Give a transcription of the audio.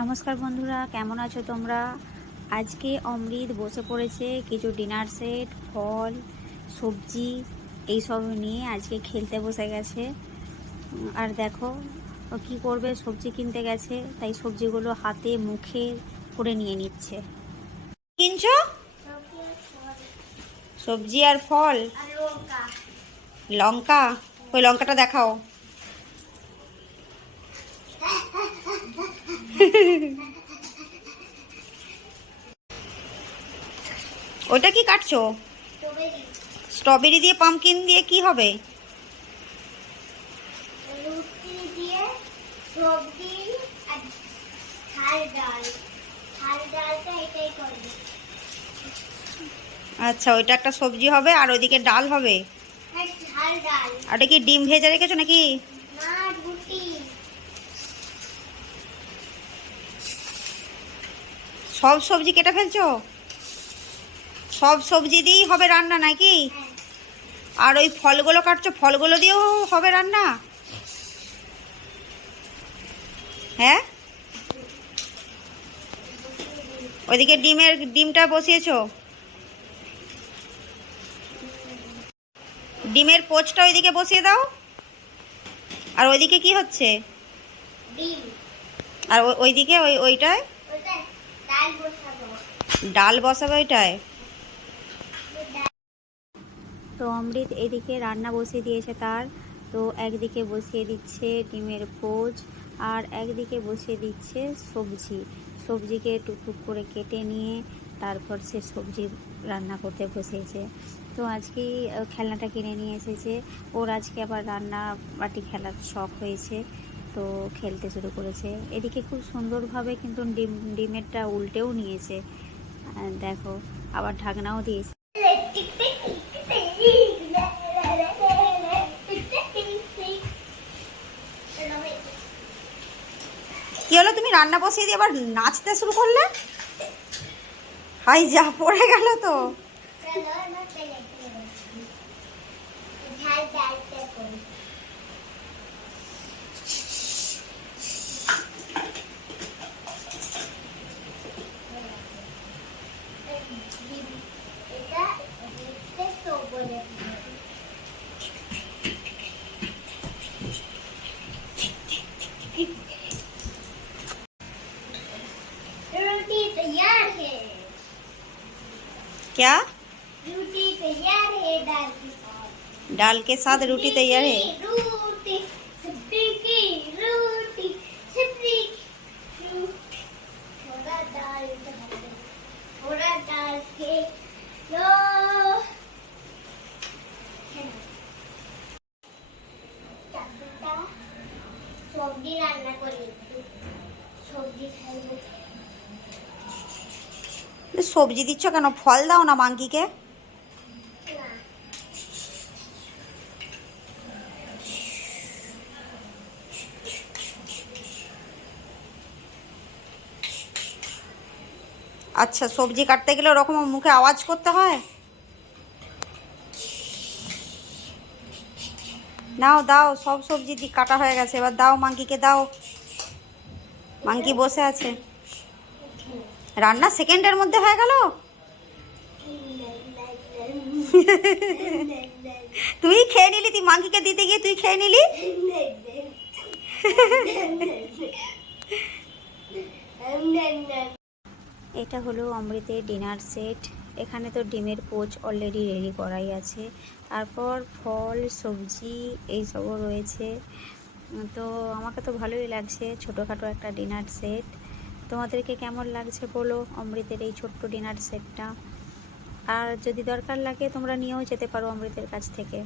নমস্কার বন্ধুরা, কেমন আছো তোমরা? আজকে অমৃত বসে পড়েছে কিছু ডিনার সেট, ফল, সবজি এইসব নিয়ে আজকে খেলতে বসে গেছে। আর দেখো ও কী করবে, সবজি কিনতে গেছে তাই সবজিগুলো হাতে মুখে করে নিয়ে নিচ্ছে। কিনছো সবজি আর ফল? লঙ্কা? ওই লঙ্কাটা দেখাও। ওটা কি কাটছো? স্ট্রবেরি দিয়ে পামকিন দিয়ে কি হবে? রুটি দিয়ে সবজি আর ডালটা এটাই করবে। আচ্ছা, ওইটা একটা সবজি হবে আর ওইদিকে ডাল হবে। হ্যাঁ, ডাল। আর ওটা কি ডিম ভেজে রেখেছো নাকি? না, রুটি। সব সবজি কেটে ফেলছো? সব সবজি দিয়েই হবে রান্না নাকি? হ্যাঁ। আর ওই ফলগুলো কাটছো, ফলগুলো দিয়েও হবে রান্না? হ্যাঁ, ওইদিকে ডিমটা বসিয়েছো? ডিমের পোচটা ওইদিকে বসিয়ে দাও। আর ওইদিকে কি হচ্ছে? ডিম। আর ওইদিকে ওইটায় ওটা ডাল বসাবো। ডাল বসাবে ওইটায়। তো অমৃত এদিকে রান্না বসিয়ে দিয়েছে তার। তো একদিকে বসিয়ে দিচ্ছে ডিমের পোচ আর একদিকে বসিয়ে দিচ্ছে সবজিকে টুকটুক করে কেটে নিয়ে তারপর সে সবজি রান্না করতে বসেছে। তো আজকেই খেলনাটা কিনে নিয়ে এসেছে। ওর আজকে আবার রান্না বাটি খেলার শখ হয়েছে, তো খেলতে শুরু করেছে। এদিকে খুব সুন্দরভাবে কিন্তু ডিমেরটা উল্টেও নিয়েছে। দেখো, আবার ঢাকনাও দিয়েছে। কি হলো, তুমি রান্না বসিয়ে দিয়ে আবার নাচতে শুরু করলে? হাই যা, পড়ে গেল তো। रोटी तैयार है। क्या? रोटी तैयार है दाल के साथ। दाल के साथ रोटी तैयार है? रोटी सब्जी की रोटी सब्जी की रोटी। थोड़ा डाल के लो। সবজি রান্না করি, সবজি খাইবো। সবজি দিচ্ছ কেন? ফল দাও না মাঙ্কিকে। আচ্ছা, সবজি কাটতে গেলে ওরকম মুখে আওয়াজ করতে হয়? নাও দাও, সব সবজি কাটা হয়ে গেছে, এবার দাও মাঙ্কিকে দাও। মাঙ্কি বসে আছে। রান্না সেকেন্ডের মধ্যে হয়ে গেল। তুই খেয়ে নিলি, তুই মাঙ্কিকে দিতে গিয়ে তুই খেয়ে নিলি। এটা হলো অমৃতের ডিনার সেট। এখানে তো ডিমের পোচ অলরেডি রেডি করাই আছে, তারপর ফল সবজি এইসবও রয়েছে। তো আমাকে তো ভালোই লাগছে, ছোটোখাটো একটা ডিনার সেট। তোমাদেরকে কেমন লাগছে বলো অমৃতের এই ছোট্ট ডিনার সেটটা? আর যদি দরকার লাগে তোমরা নিয়েও যেতে পারো অমৃতের কাছ থেকে।